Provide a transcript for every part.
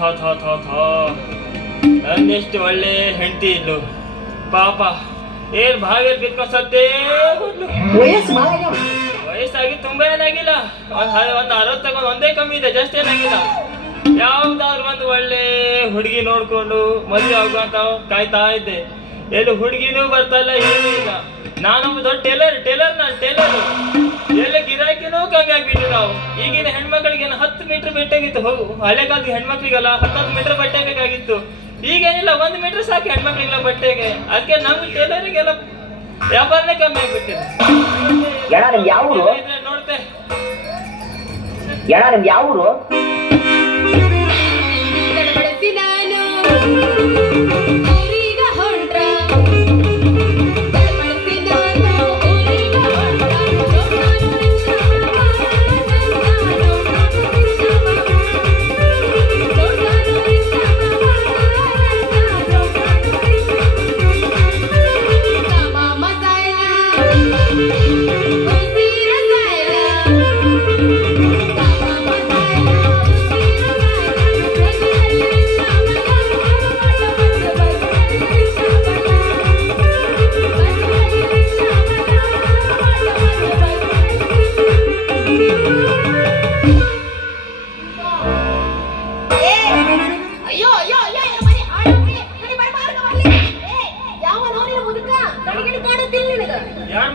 ಥಾ ಥಾ ಥಾ ಥಾ ನನ್ನೆಷ್ಟು ಒಳ್ಳೆ ಹೆಂಡತಿ ಇದ್ಲು ಪಾಪ ಏನ್ ಭಾಗ ಬಿತ್ಕೊಂಡ್ ಸತ್ತೇ ಹೋದ್ಲು. ವಯಸ್ಸಾಗಿ ತುಂಬಾ ಏನಾಗಿಲ್ಲ, ಒಂದ್ 60 ತಗೊಂಡ್ ಒಂದೇ ಕಮ್ಮಿ ಇದೆ, ಜಸ್ಟ್ ಏನಾಗಿಲ್ಲ. ಯಾವ್ದಾದ್ರು ಒಂದು ಒಳ್ಳೆ ಹುಡುಗಿ ನೋಡ್ಕೊಂಡು ಮದುವೆ ಆಗುವಂತ ಕಾಯ್ತಾ ಇದ್ದೆ. ಎಲ್ಲಿ ಹುಡುಗಿನೂ ಬರ್ತಾ ಇಲ್ಲ, ಏನೂ ಇಲ್ಲ. ನಾನೊಬ್ಬ ದೊಡ್ಡ ನಾನು ಟೇಲರ್ ಎಲ್ಲ ಗಿರಾಕಿನೂ ಕಮ್ಮಿ ಆಗ್ಬಿಟ್ಟು ನಾವು. ಈಗಿನ ಹೆಣ್ಮಕ್ಳಿಗೆ 10 ಮೀಟರ್ ಬೇಕಾಗಿತ್ತು. ಹೋಗು ಹಳೆ ಕಾಲದ ಹೆಣ್ಮಕ್ಳಿಗೆಲ್ಲ 10 ಮೀಟರ್ ಬಟ್ಟೆ ಬೇಕಾಗಿತ್ತು. ಈಗೇನಿಲ್ಲ, 1 ಮೀಟರ್ ಸಾಕು ಹೆಣ್ಮಕ್ಳಿಗೆಲ್ಲ ಬಟ್ಟೆಗೆ. ಅದಕ್ಕೆ ನಮ್ಗೆ ಟೇಲರಿಗೆಲ್ಲ ವ್ಯಾಪಾರನೇ ಕಮ್ಮಿ ಆಗ್ಬಿಟ್ಟಿದೆ. ನೋಡ್ತೆ ಯಾವೂರು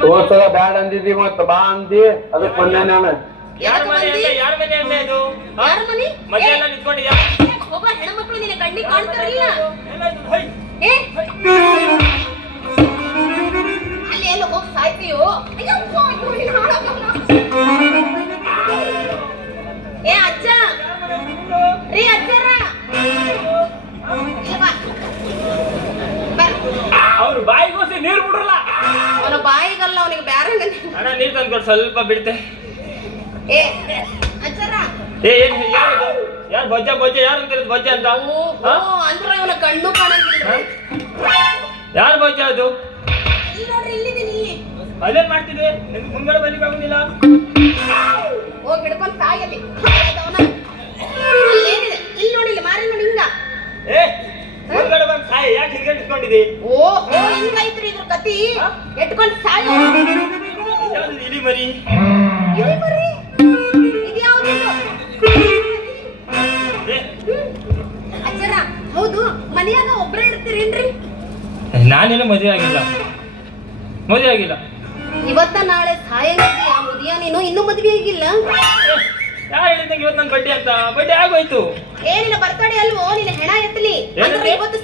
ಹೋದ್ಸಲ ಬ್ಯಾಡ ಅಂದಿದ್ದಿ ಮತ್ತ ಬಾ ಅಂದಿ, ಅದಕ್ಕೆ ಬಂದೆ ನಾನು. ಯಾರ ಮನೆ ಅದು? ಮನೆ ಎಲ್ಲ ನಿಂತ್ಕೊಂಡಿದ್ಯಾ? ಒಬ್ಬ ಹೆಣ್ಮಕ್ಳು ನಿನ್ನ ಕಣ್ಣಿಗೆ ಕಾಣ್ತಾರಲ್ಲ, ಅಲ್ಲಿ ಎಲ್ಲ ಹೋಗಿ ಸಾಯ್ತೀಯೋ. ಏ ಅಜ್ಜ ರೀ, ಅಜ್ಜರ ಅವ್ರು ಬಾಯಿಗೋಸಿ ನೀರು ಬಿಡ್ರಲ್ಲ. ಅವನ ಬಾಯಿಗಲ್ಲ, ಅವನಿಗೆ ಬ್ಯಾರ ಅಣ್ಣ ನೀರು ತಂದ್ಕೊಡು, ಸ್ವಲ್ಪ ಬಿಡ್ತೆ. ಏ ಅಜ್ಜರ ಏನ್ ಯಾರು ಬೊಜ್ಜ ಯಾರು ಅಂತಿರೋದು ಬೊಜ್ಜ ಅಂತ? ಅಂದ್ರೆ ಇವನ ಕಣ್ಣು ಕಾಣಂಗಿಲ್ಲ. ಯಾರು ಬೊಜ್ಜ ಅದು? ನೋಡ್ರಿ, ಇಲ್ಲಿದ್ದೀನಿ, ಇಲ್ಲಿ. ಅದೇನ್ ಮಾಡ್ತಿದ್ದೆ? ನಿಮ್ಗೆ ಮುಂಗಡ ಬಲಿಗೆ ಆಗುದಿಲ್ಲ. ಹೋಗಿ ಹಿಡ್ಕೊಂಡ್ ಸಾಯಲ್ಲಿ ಏನಿದೆ ಇಲ್ಲಿ ನೋಡಿ, ಇಲ್ಲಿ ಮಾರಿ ನೋಡಿ, ಹಿಂಗ ಮುಂಗಡೆ ಬಂದು ಸಾಯಿ. ಯಾಕೆ ಹಿಂಗೆ ಇಟ್ಕೊಂಡಿದ್ದಿ? ಓಹೋ, ಹಿಂಗೈತ್ರಿ ಇದ್ರ ಕತಿ. ಎಟ್ಕೊಂಡ್ ಸಾಯಿ. ಇಲಿ ಮರಿ ಅಜ್ಜರ, ಹೌದು, ಮನೆಯಾಗ ಒಬ್ಬರೇ ಇರ್ತೀರೇನ್ರಿ? ನಾನೇನು ಮದುವೆ ಆಗಿಲ್ಲ. ಇವತ್ತ ನಾಳೆ ಸಾಯಂಗಿದ್ದಿ ಆ ಮುದಿಯ. ನೀನು ಇನ್ನೂ ಮದುವೆ ಆಗಿಲ್ಲ? ಯಾರು ಹೇಳಿದಂಗೆ ಇವತ್ತು ನನ್ನ ಬಡ್ಡಿ ಅಂತ? ಬಡ್ಡಿ ಆಗೋಯ್ತು. ಏನಿನ ಬರ್ತಡೆ ಅಲ್ವೋ, ನಿನ್ನ ಹೆಣ ಎತ್ತಲಿ. ಇವತ್ತು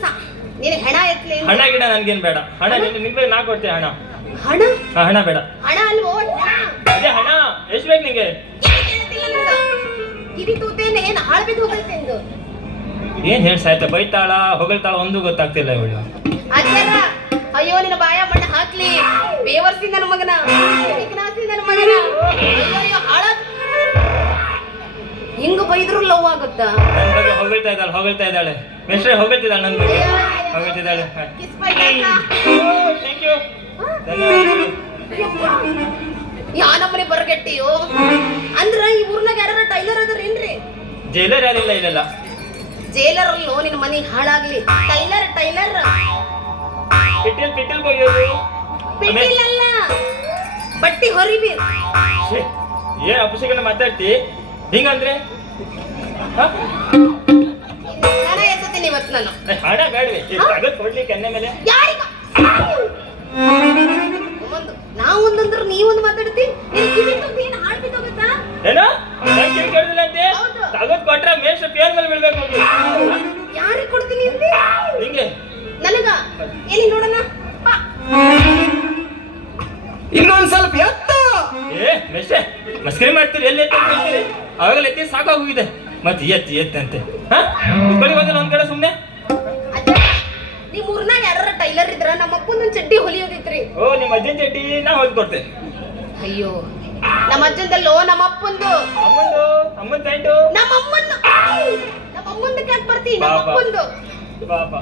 ನಿನ್ನ ಹೆಣ ಎತ್ತಲಿ. ಹಣ ಗಿಡ ನನ್ಗೇನ್ ಬೇಡ. ಹಣ ನಿಮ್ಗೆ ನಾ ಕೊಡ್ತೇನೆ. ಹಣ ಬೇಡ. ಹಣ ಅಲ್ವೋ, ಅದೇ ಹಣ ಎಷ್ಟು ಬೇಕು ನಿಂಗೆ? ಕಿವಿ ತೂತೇನೆ, ಏನ್ ಹಾಳು ಬಿದ್ದು ಹೋಗೈತೆ ಎಂದು. ಏನ್ ಹೇಳಿ ಸಾಯ್ತ, ಬೈತಾಳ ಹೊಗಳ್ತಾಳ ಒಂದು ಗೊತ್ತಾಗ್ತಿಲ್ಲ ಇವಳು. ಅಜ್ಜರ, ಅಯ್ಯೋ ನಿನ್ನ ಬಾಯ ಮಣ್ಣ ಹಾಕ್ಲಿ. ಬೇವರ್ಸಿ ನನ್ನ ಮಗನ, ನನ್ನ ಮಗನ. ಅಯ್ಯೋ ಹಾಳ ಹಿಂಗ ಬೈದ್ರು ಲವ್ ಆಗುತ್ತಾ? ನನ್ನ ಬಗ್ಗೆ ಹೊಗಳ್ತಾ ಇದ್ದಾಳೆ ಮಿಸ್ಟ್ರೆ, ಹೊಗಳ್ತಿದ್ದಾಳೆ ನನ್ನ ಬಗ್ಗೆ, ಹೊಗಳ್ತಿದ್ದಾಳೆ. ಥ್ಯಾಂಕ್ ಯು, ಧನ್ಯವಾದಗಳು. ಯಾನಮ್ಮನೆ ಬರಗೆಟ್ಟಿಯೋ. ಅಂದ್ರ ಈ ಊರ್ನಾಗ ಯಾರ ಟೈಲರ್ ಅದಾರೇನ್ರಿ? ಜೈಲರ್ ಯಾರಿಲ್ಲ ಇಲ್ಲೆಲ್ಲ. ಜೈಲರ್ ಅಲ್ಲೋ, ನಿನ್ನ ಮನಿ ಹಾಳಾಗ್ಲಿ. ಟೈಲರ್ ಪಿಟಿಲ್ ಕೊಯ್ಯೋದು. ಪಿಟಿಲ್ ಬಟ್ಟಿ ಹೊರಿಬಿ. ಏನ್ ಅಪಶಕನ ಮಾತಾಡ್ತಿ ಹಿಂಗಂದ್ರೆ? ಹಣ ಎತ್ತೀನಿ ಇವತ್ತು ನಾನು. ಹಣ ಬೇಡವೆ, ತಗದ್ ಕೊಡ್ಲಿಕ್ಕೆ ಎಣ್ಣೆ ಮೇಲೆ. ನಾವು ಒಂದಂದ್ರೆ ನೀವೊಂದು ಮಾತಾಡ್ತಿ. ಏನು ಹಾಡ್ಬಿಟ್ಟೋಗುತ್ತಾ? ಏನೋ ಕಿವಿ ಕೇಳಿದಿಲ್ಲ ಅಂತೆ. ತಗದ್ ಕೊಟ್ರೆ ಮೇಷ ಪೇರ್ ಮೇಲೆ ಬೀಳ್ಬೇಕು. ಯಾರಿಗೆ ಕೊಡ್ತೀನಿ ಅಂತೆ? ನಿಂಗೆ. ನನಗ ಎಲ್ಲಿ ನೋಡೋಣ. ಇನ್ನೊಂದ್ ಸ್ವಲ್ಪ ಎತ್ತ. ಮೇಷ ಮಸ್ಕರಿ ಮಾಡ್ತೀರಿ, ಎಲ್ಲಿ ಎತ್ತೀರಿ? ಅವಾಗಲ್ಲ ಎತ್ತಿ ಸಾಕಾಗೋಗಿದೆ, ಮತ್ತೆ ಎತ್ತಂತೆ. ಬಳಿ ಬಂದಿಲ್ಲ ಒಂದ್ ಕಡೆ ಸುಮ್ನೆ. ನಿಮ್ ಊರ್ನಾಗ ಯಾರ ಟೈಲರ್ ಇದ್ರ? ನಮ್ಮ ಅಪ್ಪನ ಚಡ್ಡಿ ಹೊಲಿಯೋದಿತ್ರಿ. ಓ, ನಿಮ್ಮ ಅಜ್ಜನ್ ಚಡ್ಡಿ ನಾ ಹೊಲ್ದು ಕೊಡ್ತೇನೆ. ಅಯ್ಯೋ, ನಮ್ಮ ಅಜ್ಜಂದಲ್ಲೋ, ನಮ್ಮ ಅಪ್ಪಂದು. ಅಮ್ಮನ್ ಪ್ಯಾಂಟು. ನಮ್ಮ ಅಮ್ಮಂದು ಕ್ಯಾಕ್ ಬರ್ತಿ. ನಮ್ಮ ಅಪ್ಪಂದು ಪಾಪ.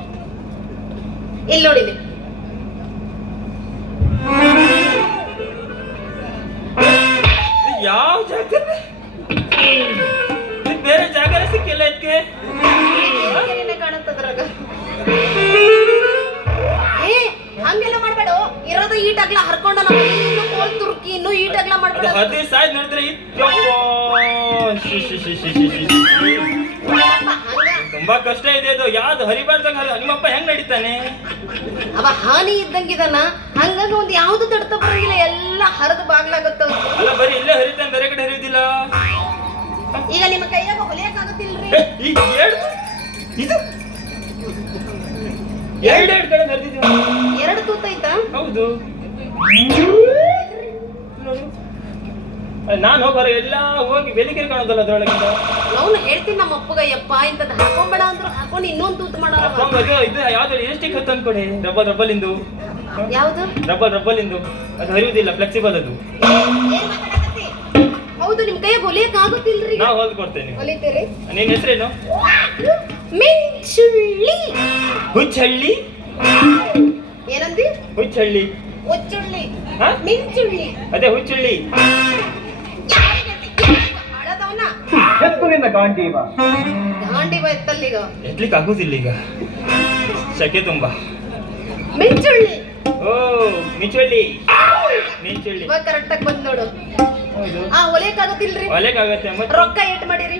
ಇಲ್ಲಿ ನೋಡಿಲಿ. ಯಾವ ಜಾಗ? ಬೇರೆ ಜಾಗ ಸಿಕ್ಕಿಲ್ಲ ಇದಕ್ಕೆ. ಈಟಾಗ್ಲ ಹರ್ಕೊಂಡ ನಮ್ಮ ಇನ್ನು ಕೋಲ್ ತುರ್ಕಿ ಇನ್ನು ಈಟಾಗ್ಲ ಅದು ಮಾಡ್ಬಿಡ 10 ಸಾಯ್ದು ನೋಡಿದ್ರೆ ತುಂಬಾ ಕಷ್ಟ ಇದೆ ಅದು. ಯಾವ್ದು ಹರಿಬಾರ್ದಾಗ ನಿಮ್ಮಪ್ಪ ಹೆಂಗ್ ನಡೀತಾನೆ? ಅವ ಹಾನಿ ಇದ್ದಂಗಿದಾನ, ಹಂಗಾಗಿ ಒಂದ್ ಯಾವ್ದು ತಡ್ತ ಬರಂಗಿಲ್ಲ, ಎಲ್ಲ ಹರಿದು ಬಾಗ್ಲಾಗತ್ತ. ಅಲ್ಲ ಬರೀ ಇಲ್ಲೇ ಹರಿತಾನೆ, ಬೇರೆ ಕಡೆ ಹರಿಯುದಿಲ್ಲ. ಈಗ ನಿಮ್ಮ ಕೈಯಾಗ ಹೊಲಿಯಕ್ಕಾಗತ್ತಿಲ್ರಿ? ಈಗ ಇದು ಎರಡೆರಡು ಕಡೆ ಹರಿದಿದ್ದೀವಿ. 2 ತೂತೈತಾ? ಹೌದು. ನಾನು ಹೋಗೋರ ಎಲ್ಲ ಹೋಗಿ ಬೆಲಿಕೆ ಕಾಣೋದಲ್ಲ ಅದ್ರೊಳಗಿಂದ. ಅವ್ನು ಹೇಳ್ತೀನಿ ನಮ್ಮ ಅಪ್ಪಗ, ಯಪ್ಪ ಇಂಥದ್ದು ಹಾಕೊಂಬೇಡ ಅಂದ್ರು ಹಾಕೊಂಡು ಇನ್ನೊಂದು ತೂತು ಮಾಡೋಣ. ಇದು ಯಾವ್ದು ಎಷ್ಟಿಗೆ ಹತ್ತು ಅನ್ಕೊಡಿ. ರಬ್ಬಲ್ ಇಂದು ಯಾವ್ದು? ರಬ್ಬಲ್ ಇಂದು ಅದು ಹರಿಯುವುದಿಲ್ಲ, ಫ್ಲೆಕ್ಸಿಬಲ್ ಅದು. ಹೌದು, ನಿಮ್ ಕೈಯಾಗ ಹೊಲಿಯಕ್ ಆಗುತ್ತಿಲ್ರಿ? ನಾವು ಹೊಲ್ಕೊಡ್ತೇನೆ. ಹೊಲಿತೀರಿ? ನಿನ್ ಹೆಸರೇನು? ಮಿಂಚುಳ್ಳಿ. ಹುಚ್ಚಳ್ಳಿ. ಏನಂದಿ? ಹುಚ್ಚಳ್ಳಿ. ಹುಚ್ಚುಳ್ಳಿ. ಹಾ? ಮಿಂಚುಳ್ಳಿ. ಅದೇ ಹುಚ್ಚಳ್ಳಿ. ಹಳದವನ ಎತ್ತುವಿನ ಗಾಂಡೀವ. ಗಾಂಡಿ ಎತ್ತಲ್ಲೀಗ ಎತ್ಲಿಕ್ಕೆ ಆಗುದಿಲ್ಲ ಈಗ, ಸೆಕೆ ತುಂಬಾ. ಮಿಂಚುಳ್ಳಿ. ಓ ಮಿಂಚುಳ್ಳಿ. ಮಿಂಚುಳ್ಳಿ ಇವಾಗ ಕರೆಕ್ಟ್ ಆಗಿ ಬಂದ್ ನೋಡು. ಹೌದು. ಹೊಲಿಯಕ್ ಆಗುತ್ತಿಲ್ರಿ? ಹೊಲೆಕಾಗತ್ತೆ. ಮತ್ತೆ ರೊಕ್ಕ ಏಟ್ ಮಾಡಿರಿ?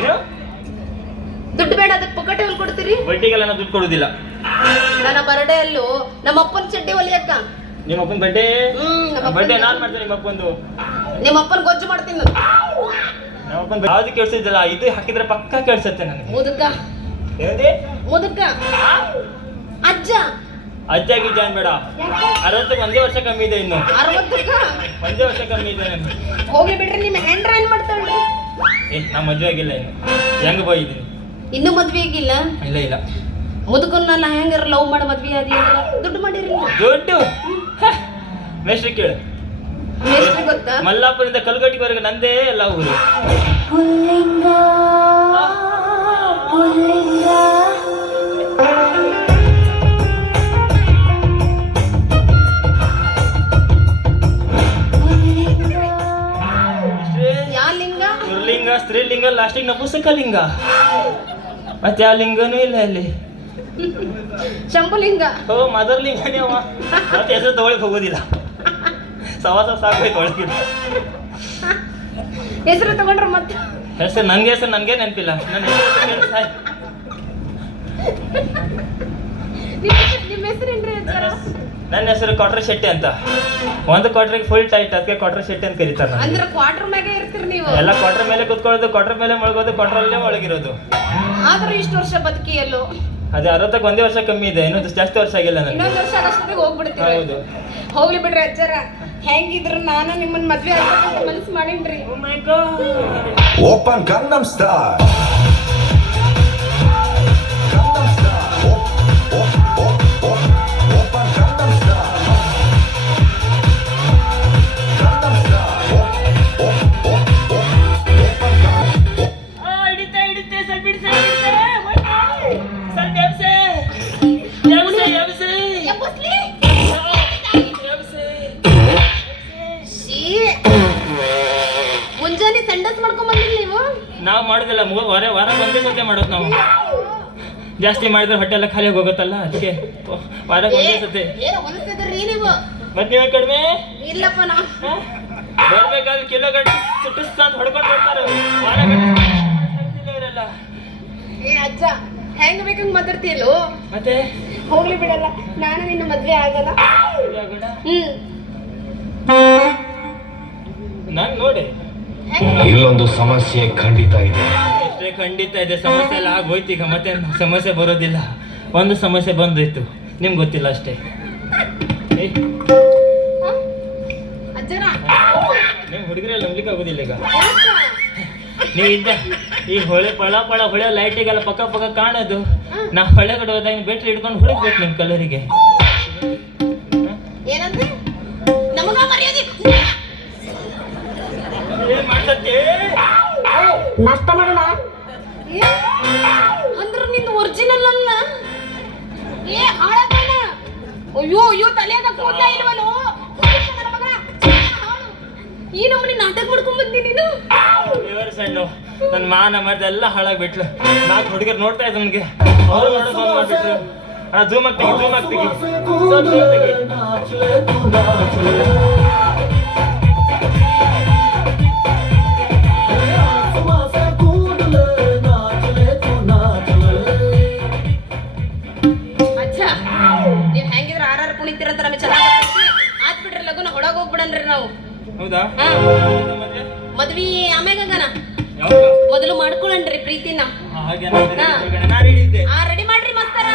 ಏನು? ದುಡ್ಡು ಬೇಡ, ಅದಕ್ಕೆ ಪುಕ್ಕಟೆ ಹೊಲ್ ಕೊಡ್ತೀರಿ? ಬಡ್ಡಿಗೆಲ್ಲ ನಾವು ದುಡ್ಡು ಕೊಡುದಿಲ್ಲ. ನನ್ನ ಬರ್ಡೇ ಅಲ್ಲೂ ನಮ್ಮ ಅಪ್ಪನ ಚಡ್ಡಿ ಹೊಲಿಯಕ್ಕ. ನಿಮ್ಮ ಅಪ್ಪನ ಬಡ್ಡೆ? ನಮ್ಮ ಬಡ್ಡೆ ನಾನ್ ಮಾಡ್ತೇನೆ. ನಿಮ್ಮ ಅಪ್ಪಂದು ನಿಮ್ಮ ಅಪ್ಪನ ಗೊಜ್ಜು ಮಾಡ್ತೀನಿ ನಾನು. ನಮ್ಮ ಅಪ್ಪನ ಯಾವ್ದು ಕೇಳಿಸಿದ್ದಲ್ಲ, ಇದು ಹಾಕಿದ್ರೆ ಪಕ್ಕ ಕೇಳಿಸುತ್ತೆ ನನಗೆ. ಮುದುಕ. ಏನಂದೆ? ಮುದುಕ. ಅಜ್ಜ. ಅಜ್ಜ ಗಿಜ್ಜ ಅನ್ಬೇಡ. 60 ಒಂದೇ ವರ್ಷ ಕಮ್ಮಿ ಇದೆ, ಇನ್ನು 60ಕ್ಕ ಒಂದೇ ವರ್ಷ ಕಮ್ಮಿ ಇದೆ ನನಗೆ. ಹೋಗ್ಲಿ ಬಿಡ್ರಿ. ನಿಮ್ಮ ಹೆಂಡ್ರ ಏನ್ ಮಾಡ್ತಾಳ್ರಿ? ನಾ ಮದ್ವೆ ಆಗಿಲ್ಲ ಇನ್ನು, ಹೆಂಗ್ ಬೈದೀನಿ. ಇನ್ನೂ ಮದ್ವೆ ಆಗಿಲ್ಲ? ಇಲ್ಲ ಇಲ್ಲ. ಮುದುಕನ್ನೆಲ್ಲ ಹೆಂಗಾರ ಲವ್ ಮಾಡಿ ಮದ್ವೆ ಆದಿಯಲ್ಲ, ದುಡ್ಡು ಮಾಡಿರಿ? ದುಡ್ಡು ಮೇಷ್ಟ್ರಿ ಕೇಳು. ಎಷ್ಟು ಗೊತ್ತಾ? ಮಲ್ಲಾಪುರದಿಂದ ಕಲ್ಗಟ್ಟಿವರೆಗೆ ನಂದೇ ಎಲ್ಲ ಊರು. ಯಾ ಲಿಂಗ? ಪುರ್ಲಿಂಗ, ಸ್ತ್ರೀಲಿಂಗ, ಲಾಸ್ಟಿಗೆ ನಪುಸಕಲಿಂಗ. ಮತ್ತೆ ಯಾವ ಲಿಂಗನೂ ಇಲ್ಲ ಇಲ್ಲಿ. ಶಂಭುಲಿಂಗ. ಓ ಮದರ್ಲಿಂಗನೇ ಅವ. ಮತ್ತೆ ಹೆಸರು ತಗೊಳಕ್ ಹೋಗೋದಿಲ್ಲ, ಸವಾಸ ಸಾಕೈತೆ ಒಳಗಿಲ್ಲ. ಹೆಸರು ತಗೊಂಡ್ರ ಮತ್ತೆ? ಹೆಸರು ನನಗೆ ನೆನಪಿಲ್ಲ. ನನ್ನ ಹೆಸರು ಸಾಯ್. ನಿಮ್ಮ ಹೆಸರೇನ್ರಿ ಅಜ್ಜಾರ? ನನ್ನ ಹೆಸರು ಕೊಟ್ರ ಶೆಟ್ಟಿ ಅಂತ. ಒಂದು ಕ್ವಾಟ್ರಿಗೆ ಫುಲ್ ಟೈಟ್, ಅದಕ್ಕೆ ಕೊಟ್ರ ಶೆಟ್ಟಿ ಅಂತ ಕರೀತಾರೆ ನನಗೆ. ಅಂದ್ರೆ ಕ್ವಾರ್ಟರ್ ಮ್ಯಾಗೆ ಇರ್ತೀರಿ ನೀವು? ಎಲ್ಲ ಕ್ವಾಟ್ರ್ ಮೇಲೆ ಕುತ್ಕೊಳ್ಳೋದು, ಕ್ವಾಟ್ರ್ ಮೇಲೆ ಮಳಗೋದು, ಕ್ವಾಟ್ರಲ್ಲೇ ಒಳಗಿರೋದು. ಆದ್ರೂ ಇಷ್ಟು ವರ್ಷ ಬದುಕಿಯಲ್ಲೋ? ಅದೇ 60ಕ್ಕೆ ಒಂದೇ ವರ್ಷ ಕಮ್ಮಿ ಇದೆ, ಇನ್ನೊಂದು ಜಾಸ್ತಿ ವರ್ಷ ಆಗಿಲ್ಲ ನನಗೆ. ಇನ್ನೊಂದು ವರ್ಷ ಆಗಷ್ಟೊತ್ತಿಗೆ ಹೋಗ್ಬಿಡ್ತೀವಿ. ಹೌದು. ಹೋಗ್ಲಿ ಬಿಡ್ರಿ ಅಜ್ಜಾರ, ಹೆಂಗಿದ್ರು ನಾನು ನಿಮ್ಮನ್ನ ಮದ್ವೆ ಆಗ್ಬೇಕಂತ ಮನಸ್ಸು ಮಾಡೀನ್ರಿ. Oh my God. Open Gangnam Style. Gangnam Style. Open Gangnam Style. Gangnam Style. Open Gangnam. ಹಿಡಿತೆ ಸ್ವಲ್ಪ ಹಿಡಿತೆ. ಸ್ವಲ್ಪ ಎಬ್ಸೆ. ಎಬ್ಬಸ್ಲಿ? ಮುಂಜಾನೆ ಸಂಡಸ್ ಮಾಡ್ಕೊಂಡ್ ಬಂದಿಲ್ಲ ನೀವು? ನಾವು ಮಾಡೋದಿಲ್ಲ, ವಾರ ಒಂದೇ ಸತಿ ಮಾಡೋದು ನಾವು. ಜಾಸ್ತಿ ಮಾಡಿದ್ರೆ ಹೊಟ್ಟೆ ಎಲ್ಲ ಖಾಲಿ ಹೋಗುತ್ತಲ್ಲ, ಅದಕ್ಕೆ ವಾರಕ್ಕೆ ಒಂದೇ ಸತಿ. ಏನೋ ಹೊಲಿಸ್ತಿದ್ರಿ ನೀವು? ಮತ್ತೆ ನೀವು ಕಡಿಮೆ ಇಲ್ಲಪ್ಪ ನಾ ಬರ್ಬೇಕಾದ್ರೆ ಕಿಲೋಗಟ್ಟೆ ಸುಟ್ಟಿಸ್ತಾ ಅಂತ ಹೊಡ್ಕೊಂಡು ಬರ್ತಾರೆ. ವಾರ ಇವರೆಲ್ಲ. ಏ ಅಜ್ಜ, ಹೆಂಗ್ ಬೇಕಂಗ್ ಮಾತಾಡ್ತೀಯಲ್ಲೋ? ಮತ್ತೆ ಹೋಗ್ಲಿ ಬಿಡಲ್ಲ, ನಾನು ನಿನ್ನ ಮದ್ವೆ ಆಗಲ್ಲ. ನಾನು ನೋಡಿ ಇಲ್ಲೊಂದು ಸಮಸ್ಯೆ ಖಂಡಿತ ಇದೆ. ಎಷ್ಟೇ ಖಂಡಿತ ಇದೆ, ಸಮಸ್ಯೆ ಎಲ್ಲ ಆಗೋಯ್ತು. ಈಗ ಮತ್ತೆ ಸಮಸ್ಯೆ ಬರೋದಿಲ್ಲ. ಒಂದು ಸಮಸ್ಯೆ ಬಂದೋಯ್ತು, ನಿಮ್ಗೆ ಗೊತ್ತಿಲ್ಲ ಅಷ್ಟೇ. ಅಜ್ಜರ ನೀವು ಹುಡುಗರೆಲ್ಲ ನಂಬ್ಲಿಕ್ಕೆ ಆಗೋದಿಲ್ಲ ಈಗ. ನೀವು ಇದ್ದ ಈ ಹೊಳೆ ಪಳ ಹೊಳೆ ಲೈಟಿಗೆಲ್ಲ ಪಕ್ಕ ಕಾಣೋದು. ನಾ ಹೊಳೆ ಕಡೆ ಹೋದಾಗ ಬೆಟ್ರಿ ಹಿಡ್ಕೊಂಡು ಹುಡುಕ್ಬೇಕು ನಿಮ್ ಕಲರಿಗೆ. ಏನಂದ್ರೆ ನಮಗ ಮರ್ಯಾದೆ ಏನ್ ಮಾಡ್ತತ್ತೆ? ನಷ್ಟ ಮಾಡೋಣ ಅಂದ್ರ ನಿಂದು ಒರಿಜಿನಲ್ ಅಲ್ಲ. ಏ ಹಾಳಾಗಣ. ಅಯ್ಯೋ ತಲೆಯಾಗ ಕೂದಲ ಇಲ್ವಲ್ಲೋ ಈ ನಮ್ಮನೆ ನಾಟಕ ಮಾಡ್ಕೊಂಡ್ ಬಂದಿ ನೀನು. ಇವರು ಸಣ್ಣ ನನ್ನ ಮಾನ ಮರ್ದ ಎಲ್ಲ ಹಾಳಾಗ್ಬಿಟ್ಲು. 4 ಹುಡುಗರು ನೋಡ್ತಾ ಇದ್ದ ನನ್ಗೆ. ಅವ್ರು ಮಾಡ್ಬಿಟ್ರು. ಜೂಮ್ ಆಗ್ತೀವಿ ಸ್ವಲ್ಪ ತೆಗಿ. ಅಜ್ಜ ನೀವ್ ಹೆಂಗಿದ್ರ ಆರಾರ ಕುಣಿತೀರಂತ ನಮಗೆ ಚೆನ್ನಾಗಿ ಆತ್ ಬಿಡ್ರಿ ಲಗುನ ಹೊಡಗ್ ಹೋಗ್ಬಿಡನ್ರಿ ನಾವು. ಹೌದಾ? ಹಾ ಮದ್ವೆ? ಮದ್ವಿ ಆಮ್ಯಾಗನ ಯಾವಾಗ? ಮೊದಲು ಮಾಡ್ಕೊಳ್ಳನ್ರಿ ಪ್ರೀತಿನ. ಹಾಗೆ ನಾನು ರೆಡಿ ಮಾಡ್ರಿ ಮಸ್ತರ.